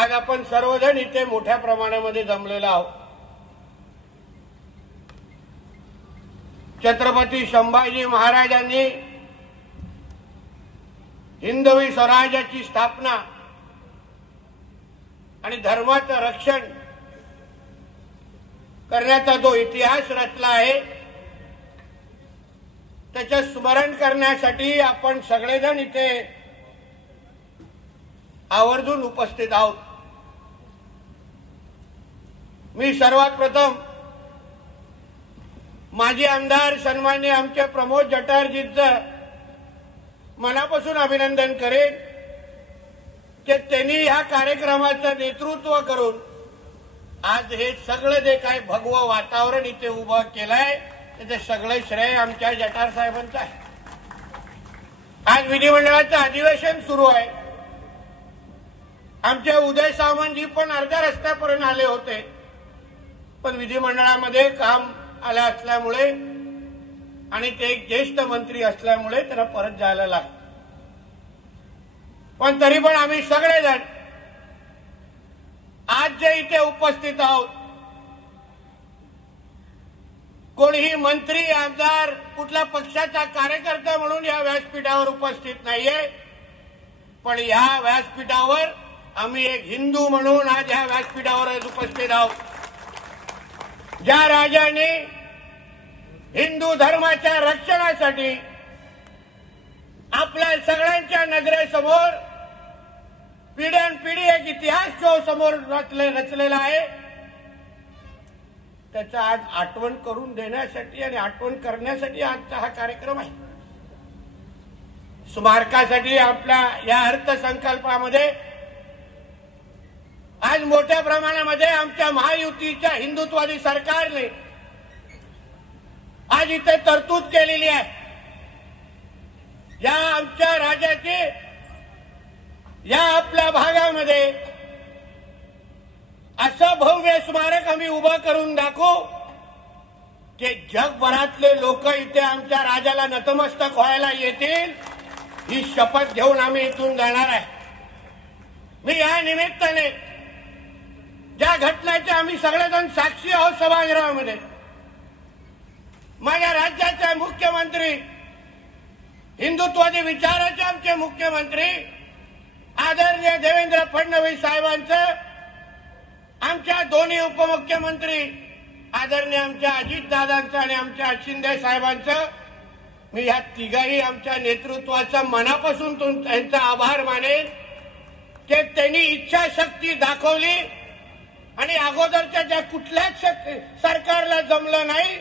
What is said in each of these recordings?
आज आपण सर्वजण इथे मोठ्या प्रमाणामध्ये जमलेलो आहोत छत्रपती संभाजी महाराजांनी हिंदवी स्वराज्याची स्थापना आणि धर्माचं रक्षण करण्याचा जो इतिहास रचला आहे त्याचं स्मरण करण्यासाठी आपण सगळेजण इथे आवर्जून उपस्थित आहोत मी सर्वात प्रथम माजी आमदार सन्मान्य आमचे प्रमोद जटारजींच मनापासून अभिनंदन करेन की त्यांनी ह्या कार्यक्रमाचं नेतृत्व करून आज हे सगळं जे काय भगवं वातावरण इथे उभं केलंय ते सगळे श्रेय आमच्या जटार साहेबांचं आहे आज विधिमंडळाचं अधिवेशन सुरू आहे आमचे उदय सावंतजी पण अर्ध्या रस्त्यापर्यंत आले होते पण विधिमंडळामध्ये काम आले असल्यामुळे आणि ते एक ज्येष्ठ मंत्री असल्यामुळे त्याला परत जायला लागलं पण तरी पण आम्ही सगळेजण आज जे इथे उपस्थित आहोत कोणीही मंत्री आमदार कुठल्या पक्षाचा कार्यकर्ता म्हणून या व्यासपीठावर उपस्थित नाहीये पण या व्यासपीठावर आम्ही एक हिंदू म्हणून आज ह्या व्यासपीठावर उपस्थित आहोत ज्या राजाने हिंदू धर्माच्या रक्षणासाठी आपल्या सगळ्यांच्या नजरेसमोर पिढी एक इतिहास जो समोर रचले रचलेला आहे त्याचा आज आठवण करून देण्यासाठी आणि आठवण करण्यासाठी आजचा हा कार्यक्रम आहे स्मारकासाठी आपल्या या अर्थसंकल्पामध्ये आज मोठ्या प्रमाणामध्ये आमच्या महायुतीच्या हिंदुत्वादी सरकारने आज इथे तरतूद केलेली आहे या आमच्या राज्याची या आपल्या भागामध्ये असं भव्य स्मारक आम्ही उभं करून दाखवू की जगभरातले लोक इथे आमच्या राजाला नतमस्तक व्हायला येतील ही शपथ घेऊन आम्ही इथून जाणार आहे मी या निमित्ताने त्या घटनेच्या आम्ही सगळेजण साक्षी आहोत सभागृहामध्ये माझ्या राज्याचे मुख्यमंत्री हिंदुत्वादी विचाराचे आमचे मुख्यमंत्री आदरणीय देवेंद्र फडणवीस साहेबांचं आमच्या दोन्ही उपमुख्यमंत्री आदरणीय आमच्या अजितदादांचं आणि आमच्या शिंदे साहेबांचं मी या तिघाही आमच्या नेतृत्वाचा मनापासून त्यांचा आभार मानेन की त्यांनी इच्छाशक्ती दाखवली आणि अगोदरच्या ज्या कुठल्याच सरकारला जमलं नाही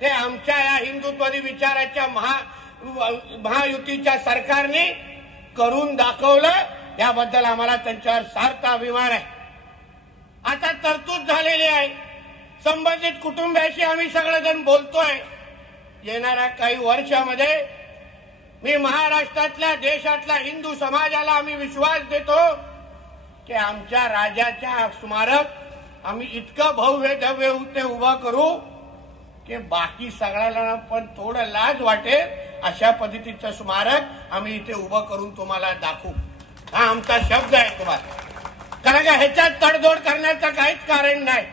ते आमच्या या हिंदुत्वादी विचाराच्या महा महायुतीच्या सरकारने करून दाखवलं याबद्दल आम्हाला त्यांच्यावर सार्थ अभिमान आहे आता तरतूद झालेली आहे संबंधित कुटुंबियाशी आम्ही सगळेजण बोलतोय येणाऱ्या काही वर्षामध्ये मी महाराष्ट्रातल्या देशातल्या हिंदू समाजाला आम्ही विश्वास देतो की आमच्या राजाच्या स्मारक आम्ही इतका भव्य भव्य ते उभा करू की बाकी सगळ्याला पण थोडं लाज वाटेल अशा पद्धतीचं स्मारक आम्ही इथे उभं करून तुम्हाला दाखवू हा आमचा शब्द आहे तुम्हाला कारण का ह्याच्यात तडजोड करण्याचं काहीच कारण नाही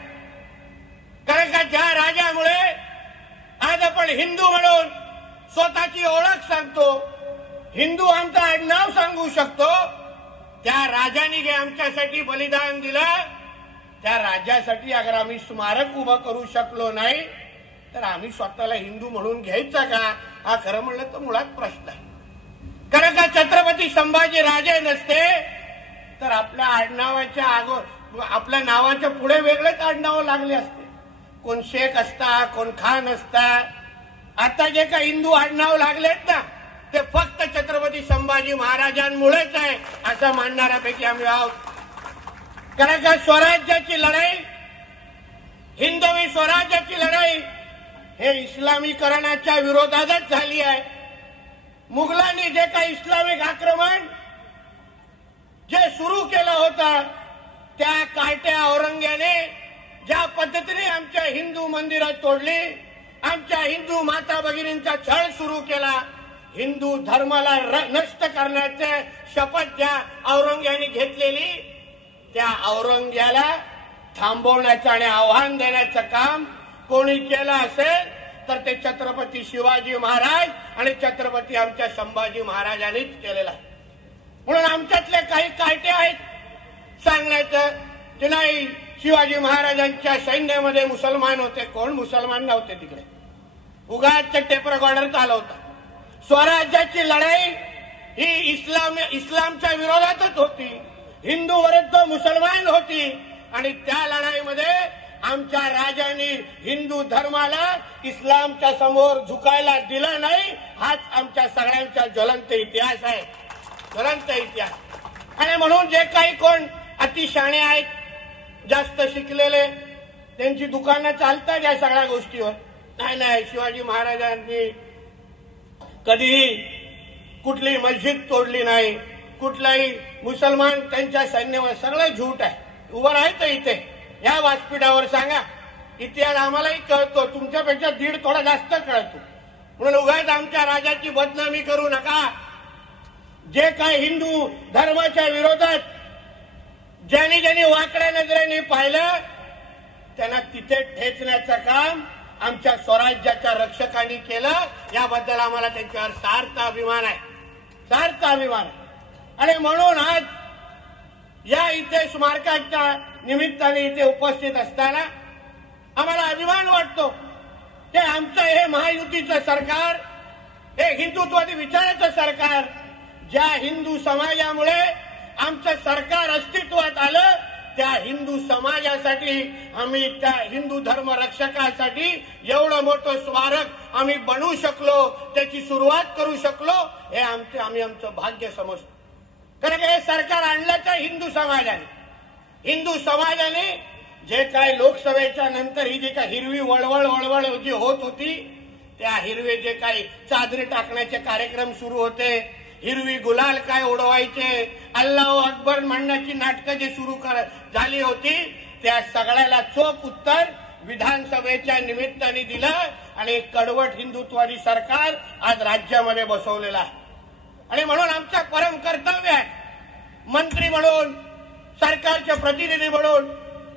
कारण का ज्या राजामुळे आज आपण हिंदू म्हणून स्वतःची ओळख सांगतो हिंदू आमचं आडनाव सांगू शकतो त्या राजाने जे आमच्यासाठी बलिदान दिलं त्या राजासाठी अगर आम्ही स्मारक उभं करू शकलो नाही तर आम्ही स्वतःला हिंदू म्हणून घ्यायचा का हा खरं म्हणलं तर मुळात प्रश्न आहे कारण का छत्रपती संभाजी राजे नसते तर आपल्या आडनावाच्या आगो आपल्या नावाच्या पुढे वेगळेच आडनावं लागले असते कोण शेख असता कोण खान असता आता जे का हिंदू आडनाव लागलेत ना ते फक्त छत्रपती संभाजी महाराजांमुळेच आहे असं मानणाऱ्यापैकी आम्ही आहोत कारण का स्वराज्याची लढाई हिंदवी स्वराज्याची लढाई हे इस्लामीकरणाच्या विरोधातच झाली आहे मुघलांनी जे काही इस्लामिक आक्रमण जे सुरू केलं होतं त्या काट्या औरंग्याने ज्या पद्धतीने आमच्या हिंदू मंदिरात तोडली आमच्या हिंदू माता भगिनींचा छळ सुरू केला हिंदू धर्माला नष्ट करण्याचे शपथ ज्या औरंग्याने घेतलेली त्या औरंग्याला थांबवण्याचं आणि आव्हान देण्याचं काम कोणी केलं असेल तर ते छत्रपती शिवाजी महाराज आणि छत्रपती आमच्या संभाजी महाराजांनीच केलेला आहे म्हणून आमच्यातले काही कायटे आहेत सांगण्याचं की नाही शिवाजी महाराजांच्या सैन्यामध्ये मुसलमान होते कोण मुसलमान नव्हते तिकडे उगाच टेपर ऑर्डर होता स्वराज्याची लढाई ही इस्लाम इस्लामच्या विरोधातच होती हिंदू विरुद्ध मुसलमान होती आणि त्या लढाईमध्ये आमच्या राजांनी हिंदू धर्माला इस्लामच्या समोर झुकायला दिला नाही हाच आमच्या सगळ्यांचा ज्वलंत इतिहास आहे ज्वलंत इतिहास आणि म्हणून जे काही कोण अतिशाणे आहेत जास्त शिकलेले त्यांची दुकानं चालतात या सगळ्या गोष्टीवर नाही नाही शिवाजी महाराजांनी कधीही कुठली मस्जिद तोडली नाही कुठलाही मुसलमान त्यांच्या सैन्यावर सगळं झूट आहे उभं राहायचं इथे या व्यासपीठावर सांगा इतिहास आम्हालाही कळतो तुमच्यापेक्षा दीड थोडा जास्त कळतो म्हणून उगाच आमच्या राजाची बदनामी करू नका जे काय हिंदू धर्माच्या विरोधात ज्यांनी ज्यांनी वाकड्या नजरेने पाहिलं त्यांना तिथे ठेचण्याचं काम आमच्या स्वराज्याच्या रक्षकांनी केलं याबद्दल आम्हाला त्यांच्यावर सार्थ अभिमान आहे सार्थ अभिमान आहे आणि म्हणून आज या इथे स्मारकाच्या निमित्ताने इथे उपस्थित असताना आम्हाला अभिमान वाटतो की आमचं हे महायुतीचं सरकार हे हिंदुत्वादी विचाराचं सरकार ज्या हिंदू समाजामुळे आमचं सरकार अस्तित्वात आलं त्या हिंदू समाजासाठी आम्ही त्या हिंदू धर्म रक्षकासाठी एवढं मोठं स्मारक आम्ही बनवू शकलो त्याची सुरुवात करू शकलो हे आमचे आम्ही आमचं भाग्य समजतो कारण हे सरकार आणलं तर हिंदू समाजाने हिंदू समाजाने जे काय लोकसभेच्या नंतर ही जी काय हिरवी वळवळ वळवळ जी होत होती त्या हिरवे जे काही चादरी टाकण्याचे कार्यक्रम सुरू होते हिरवी गुलाल काय उडवायचे अल्लाह अकबर म्हणण्याची नाटकं जी सुरू झाली होती त्या सगळ्याला चोख उत्तर विधानसभेच्या निमित्ताने दिलं आणि कडवट हिंदुत्वादी सरकार आज राज्यामध्ये बसवलेलं आहे आणि म्हणून आमचं परम कर्तव्य आहे मंत्री म्हणून सरकारचे प्रतिनिधी म्हणून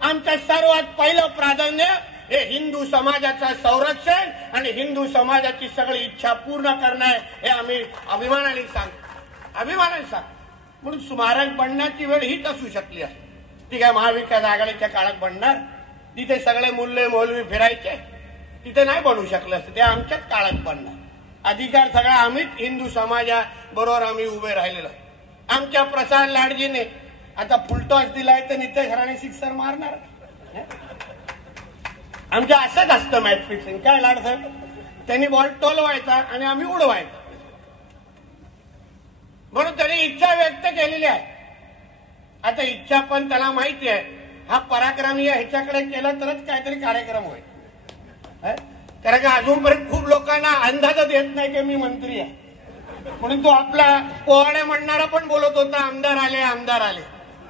आमचं सर्वात पहिलं प्राधान्य हे हिंदू समाजाचं संरक्षण आणि हिंदू समाजाची सगळी इच्छा पूर्ण करणं हे आम्ही अभिमानाने सांग अभिमानाने सांग म्हणून स्मारक बनण्याची वेळ हीच असू शकली असते ती काय महाविकास आघाडीच्या काळात बनणार तिथे सगळे मूल्य मोलवी फिरायचे तिथे नाही बनू शकले असते ते आमच्याच काळात बनणार अधिकार सगळा आम्हीच हिंदू समाजा बरोबर आम्ही उभे राहिलेलो आमच्या प्रसाद लाडजीने आता फुलटॉस दिलाय तर नित्य घराने सिक्सर मारणार आमच्या असंच असतं मॅच फिक्सिंग काय लाड साहेब त्यांनी बॉल टोलवायचा आणि आम्ही उडवायचा म्हणून त्याने इच्छा व्यक्त केलेली आहे आता इच्छा पण त्याला माहिती आहे हा पराक्रमी ह्याच्याकडे केला तरच काहीतरी कार्यक्रम होईल कारण की अजूनपर्यंत खूप लोकांना अंदाजच येत नाही की मी मंत्री आहे म्हणून तो आपला पोहाणे म्हणणारा पण बोलत होता आमदार आले आमदार आले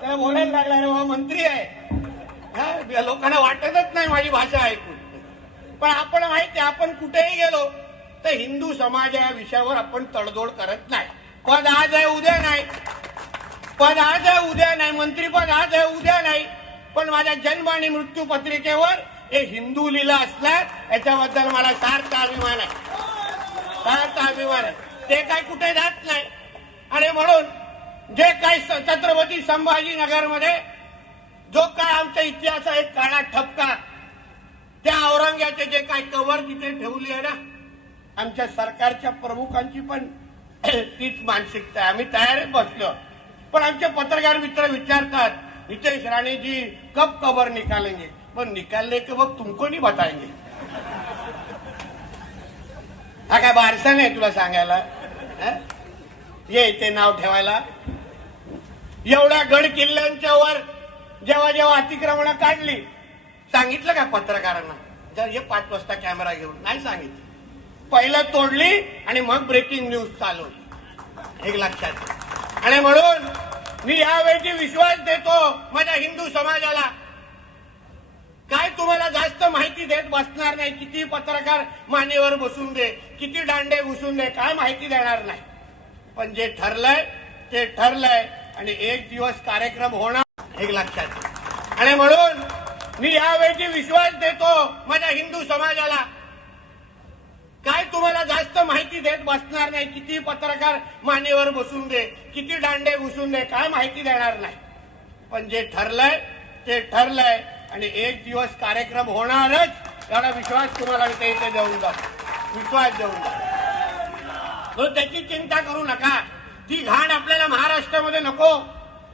त्याला बोलायला लागला रे बाबा मंत्री आहे लोकांना वाटतच नाही माझी भाषा ऐकून पण आपण माहिती आपण कुठेही गेलो तर हिंदू समाज या विषयावर आपण तडजोड करत नाही पद आज आहे उद्या नाही पद आज आहे उद्या नाही मंत्रीपद आज आहे उद्या नाही पण माझ्या जन्म आणि मृत्यू पत्रिकेवर हे हिंदू लिहिलं असलं याच्याबद्दल मला सार्थ अभिमान आहे सार्थ अभिमान आहे ते काय कुठे जात नाही आणि म्हणून जे काही छत्रपती संभाजीनगरमध्ये जो काय आमच्या इतिहास आहे काळा ठपका त्या औरंग्याचे जे काय कवर तिथे ठेवली आहे ना आमच्या सरकारच्या प्रमुखांची पण तीच मानसिकता आहे आम्ही तयार बसलो पण आमचे पत्रकार मित्र विचारतात हितेश राणेजी कब कबर निकालेंगे पण निकालने के वक्त तुमको नाही बताएंगे हा काय बारसा नाही तुला सांगायला ये ते नाव ठेवायला एवढ्या गड किल्ल्यांच्या वर जेव्हा जेव्हा अतिक्रमण काढली सांगितलं का पत्रकारांना जर हे पाच वाजता कॅमेरा घेऊन नाही सांगितलं पहिलं तोडली आणि मग ब्रेकिंग न्यूज चालवली एक लक्षात आणि म्हणून मी यावेळी विश्वास देतो माझ्या हिंदू समाजाला काय तुम्हाला जास्त माहिती देत बसणार नाही किती पत्रकार मानेवर बसून दे किती दांडे घुसून दे काय माहिती देणार नाही पण जे ठरलंय ते ठरलंय आणि एक दिवस कार्यक्रम होणार एक लक्षात आणि म्हणून मी यावेळी विश्वास देतो माझ्या हिंदू समाजाला काय तुम्हाला जास्त माहिती देत बसणार नाही किती पत्रकार मानेवर बसून दे किती दांडे घुसून दे काय माहिती देणार नाही पण जे ठरलंय ते ठरलंय आणि एक दिवस कार्यक्रम होणारच त्याला विश्वास तुम्हाला इथे देऊन जातो विश्वास देऊन जातो त्याची चिंता करू नका ती घाण आपल्याला महाराष्ट्रामध्ये नको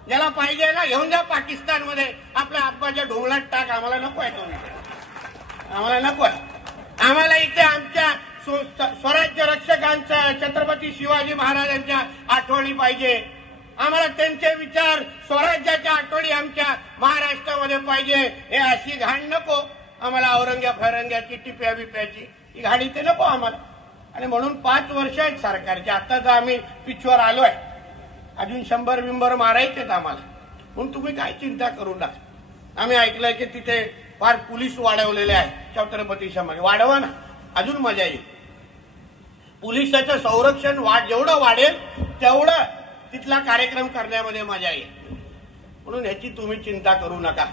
ज्याला पाहिजे ना घेऊन जा पाकिस्तानमध्ये आपल्या आप्पाच्या ढोंगलात टाक आम्हाला नको आहे तुम्ही आम्हाला नको आहे आम्हाला इथे आमच्या स्वराज्य रक्षकांच्या छत्रपती शिवाजी महाराजांच्या आठवणी पाहिजे आम्हाला त्यांचे विचार स्वराज्याच्या आठवडी आमच्या महाराष्ट्रामध्ये पाहिजे हे अशी घाण नको आम्हाला औरंग्या फैरंग्याची टिप्या बिप्याची ही घाणी ते नको आम्हाला आणि म्हणून पाच वर्ष आहेत सरकारचे आता जर आम्ही पिचवर आलो आहे अजून शंभर बिंबर मारायचेत आम्हाला म्हणून तुम्ही काय चिंता करू नका आम्ही ऐकलंय की तिथे फार पोलीस वाढवलेले आहेत छत्रपती समाज वाढवा ना अजून मजा येईल पोलिसाचं संरक्षण वाढ जेवढं वाढेल तेवढं तिथला कार्यक्रम करण्यामध्ये मजा येईल म्हणून ह्याची तुम्ही चिंता करू नका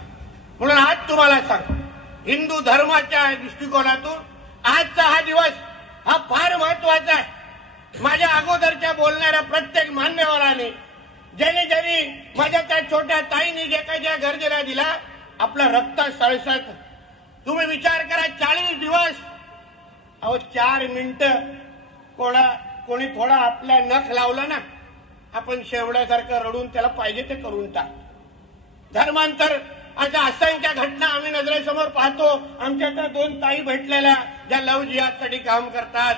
म्हणून आज तुम्हाला सांग हिंदू धर्माच्या दृष्टिकोनातून आजचा हा दिवस हा फार महत्वाचा आहे माझ्या अगोदरच्या बोलणाऱ्या प्रत्येक मान्यवरांनी ज्याने ज्यांनी माझ्या त्या छोट्या ताईने जे काही ज्या गरजेला दिला आपलं रक्त सळसळत तुम्ही विचार करा चाळीस दिवस अहो चार मिनिट कोणा कोणी थोडा आपल्या नख लावला ना आपण शेवड्यासारखं रडून त्याला पाहिजे ते करून टाक धर्मांतर अशा असंख्य घटना आम्ही नजरेसमोर पाहतो आमच्या त्या दोन ताई भेटलेल्या ज्या लव जिहादसाठी काम करतात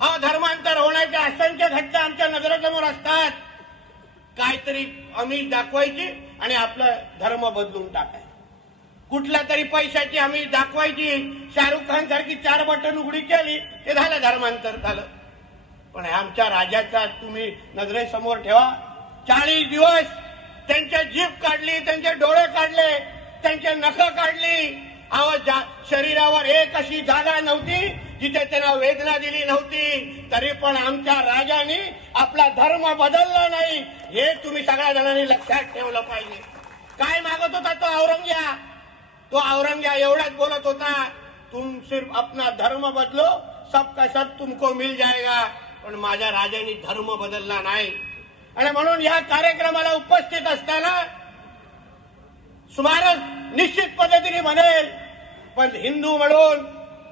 हा धर्मांतर होण्याच्या असंख्य घटना आमच्या नजरेसमोर असतात काहीतरी आम्ही दाखवायची आणि आपला धर्म बदलून टाकायचं कुठल्या तरी पैशाची आम्ही दाखवायची शाहरुख खान सारखी चार बटन उघडी केली ते झालं धर्मांतर झालं पण आमच्या राजाचा तुम्ही नजरेसमोर ठेवा चाळीस दिवस त्यांचे जीभ काढली त्यांचे डोळे काढले त्यांचे नख काढली शरीरावर एक अशी जागा नव्हती जिथे त्यांना वेदना दिली नव्हती तरी पण आमच्या राजाने आपला धर्म बदलला नाही हे तुम्ही सगळ्या जणांनी लक्षात ठेवलं पाहिजे काय मागत होता तो औरंग्या तो औरंग्या एवढाच बोलत होता तुम सिर्फ आपला धर्म बदलो सबका सब तुमको मिल जाएगा पण माझ्या राजांनी धर्म बदलला नाही आणि म्हणून या कार्यक्रमाला उपस्थित असताना सुमारस निश्चित पद्धतीने म्हणेल पण हिंदू म्हणून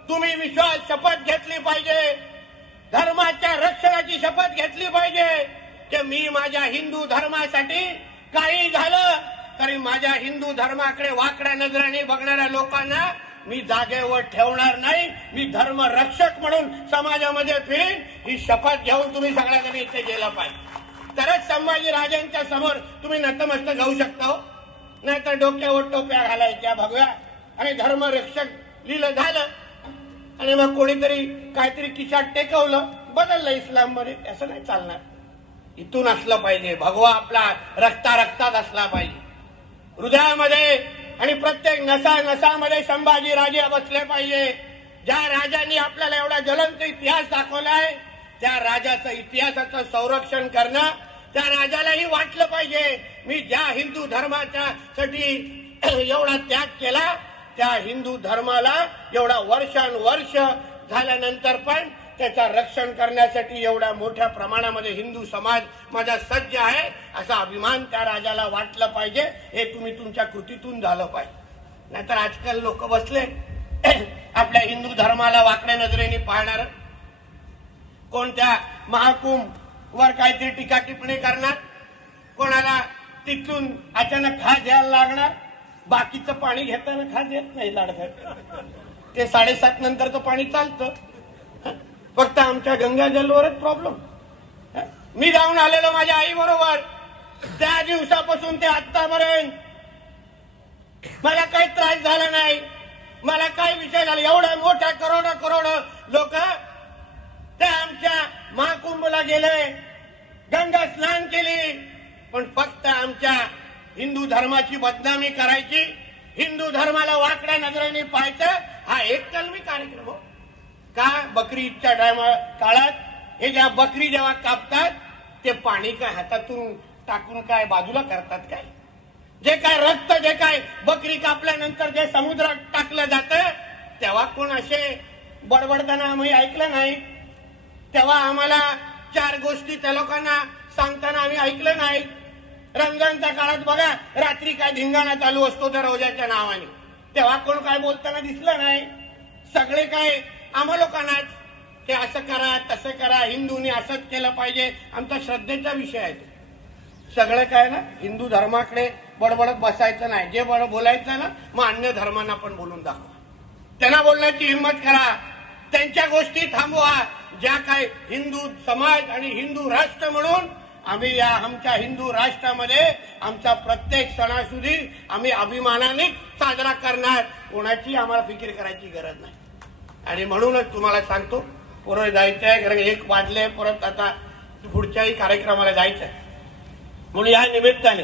तुम्ही विश्वास शपथ घेतली पाहिजे धर्माच्या रक्षणाची शपथ घेतली पाहिजे की मी माझ्या हिंदू धर्मासाठी काही झालं तरी माझ्या हिंदू धर्माकडे वाकड्या नजराने बघणाऱ्या लोकांना मी जागेवर ठेवणार नाही मी धर्म रक्षक म्हणून समाजामध्ये फिरेन ही शपथ घेऊन तुम्ही सगळ्यांनी इथे गेला पाहिजे तरच संभाजीराजांच्या समोर तुम्ही नतमस्तक होऊ शकता हो नाहीतर डोक्यावर टोप्या घालायच्या भगव्या आणि धर्मरक्षक लिहिलं झालं आणि मग कोणीतरी काहीतरी किशात टेकवलं बदललं इस्लाम मध्ये असं नाही चालणार इथून असलं पाहिजे भगवा आपला रक्ता रक्तात असला पाहिजे हृदयामध्ये आणि प्रत्येक नसा नसामध्ये संभाजी राजे बसले पाहिजे ज्या राजांनी आपल्याला एवढा ज्वलंत इतिहास दाखवलाय त्या राजाचं इतिहासाचं संरक्षण करणं त्या राजालाही वाटलं पाहिजे मी ज्या हिंदू धर्माच्या साठी एवढा त्याग केला त्या हिंदू धर्माला एवढा वर्षानुवर्ष झाल्यानंतर पण त्याचा रक्षण करण्यासाठी एवढ्या मोठ्या प्रमाणामध्ये हिंदू समाज माझा सज्ज आहे असा अभिमान त्या राजाला वाटलं पाहिजे हे तुम्ही तुमच्या कृतीतून झालं पाहिजे नाहीतर आजकाल लोक बसले आपल्या हिंदू धर्माला वाकड्या नजरेने पाहणार कोणत्या महाकुंभ वर काहीतरी टीका टिप्पणी करणार कोणाला तिथून अचानक खा घ्यायला लागणार बाकीचं पाणी घेताना खाज येत नाही लाडघाट ते साडेसात नंतरचं पाणी चालतं फक्त आमच्या गंगाजलवरच प्रॉब्लेम मी जाऊन आलेलो माझ्या आई बरोबर त्या दिवसापासून ते आतापर्यंत मला काही त्रास झाला नाही मला काय विषय झाला एवढा मोठ्या करोड करोड लोक ते आमच्या महाकुंभला गेले गंगा स्नान केली पण फक्त आमच्या हिंदू धर्माची बदनामी करायची हिंदू धर्माला वाकड्या नजरेने पाहायचं हा एक कलमी कार्यक्रम हो का बकरी ईदच्या टायमा काळात हे ज्या बकरी जेव्हा कापतात ते पाणी काय हातातून टाकून काय बाजूला करतात काय जे काय रक्त जे काय बकरी कापल्यानंतर जे समुद्रात टाकलं जात तेव्हा कोण असे बडबडताना आम्ही ऐकलं नाही तेव्हा आम्हाला चार गोष्टी त्या लोकांना सांगताना आम्ही ऐकलं नाही रमजानच्या काळात बघा रात्री काय धिंगाणा चालू असतो त्या रोजाच्या नावाने तेव्हा कोण काय बोलताना दिसलं नाही सगळे काय आम्हा लोकांना ते असं करा तसं करा हिंदूंनी असंच केलं पाहिजे आमचा श्रद्धेचा विषय आहे सगळं काय ना हिंदू धर्माकडे बडबडत बसायचं नाही जे बड बोलायचं ना मग अन्य धर्मांना पण बोलून दाखवा त्यांना बोलण्याची हिंमत करा त्यांच्या गोष्टी थांबवा ज्या काय हिंदू समाज आणि हिंदू राष्ट्र म्हणून आम्ही या आमच्या हिंदू राष्ट्रामध्ये आमचा प्रत्येक सणासुदी आम्ही अभिमानाने साजरा करणार कोणाची आम्हाला फिकीर करायची गरज नाही आणि म्हणूनच तुम्हाला सांगतो परत जायचं आहे कारण एक वाजले परत आता पुढच्याही कार्यक्रमाला जायचं आहे म्हणून या निमित्ताने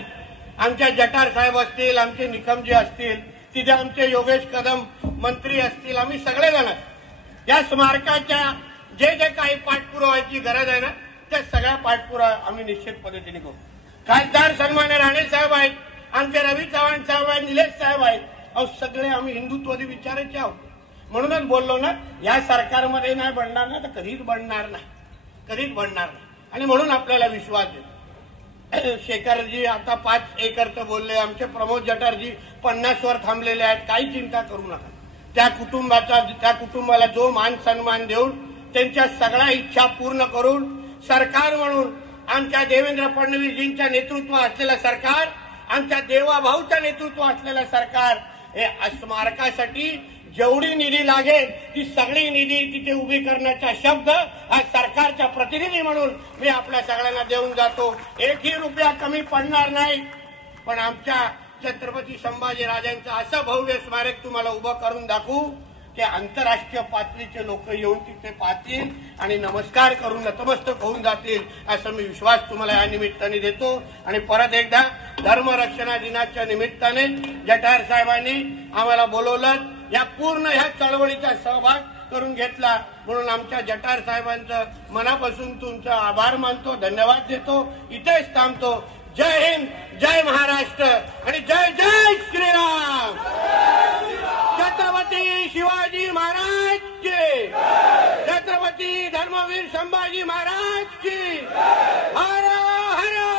आमच्या जटार साहेब असतील आमचे निकमजी असतील तिथे आमचे योगेश कदम मंत्री असतील आम्ही सगळे सगळेजण या स्मारकाच्या जे जे काही पाठपुरावाची गरज आहे ना त्या सगळ्या पाठपुरावा आम्ही निश्चित पद्धतीने करू खासदार सन्मान्य राणे साहेब आहेत आमचे रवी चव्हाण साहेब आहेत निलेश साहेब आहेत अहो सगळे आम्ही हिंदुत्ववादी विचारायचे आहोत म्हणूनच बोललो ना या सरकारमध्ये नाही बनणार ना तर कधीच बनणार नाही कधीच बनणार नाही आणि म्हणून आपल्याला विश्वास आहे शेखरजी आता पाच एकरचं बोलले आमचे प्रमोद जटारजी वर थांबलेले आहेत काही चिंता करू नका त्या कुटुंबाचा त्या कुटुंबाला जो मान सन्मान देऊन त्यांच्या सगळ्या इच्छा पूर्ण करून सरकार म्हणून आमच्या देवेंद्र फडणवीसजींच्या नेतृत्व असलेलं सरकार आमच्या देवाभाऊच्या नेतृत्व असलेलं सरकार हे स्मारकासाठी जेवढी निधी लागेल ती सगळी निधी तिथे उभी करण्याचा शब्द हा सरकारच्या प्रतिनिधी म्हणून मी आपल्या सगळ्यांना देऊन जातो एकही रुपया कमी पडणार नाही पण आमच्या छत्रपती संभाजीराजांचं असं भव्य स्मारक तुम्हाला उभं करून दाखवू की आंतरराष्ट्रीय पातळीचे लोक येऊन तिथे पाहतील आणि नमस्कार करून नतमस्तक होऊन जातील असं मी विश्वास तुम्हाला या निमित्ताने देतो आणि परत एकदा धर्मरक्षणा दिनाच्या निमित्ताने जठार साहेबांनी आम्हाला बोलवलं या पूर्ण ह्या चळवळीचा सहभाग करून घेतला म्हणून आमच्या जटार साहेबांचं मनापासून तुमचा आभार मानतो धन्यवाद देतो इथेच थांबतो जय हिंद जय महाराष्ट्र आणि जय जय श्रीराम छत्रपती शिवाजी महाराज की छत्रपती धर्मवीर संभाजी महाराज की हर हर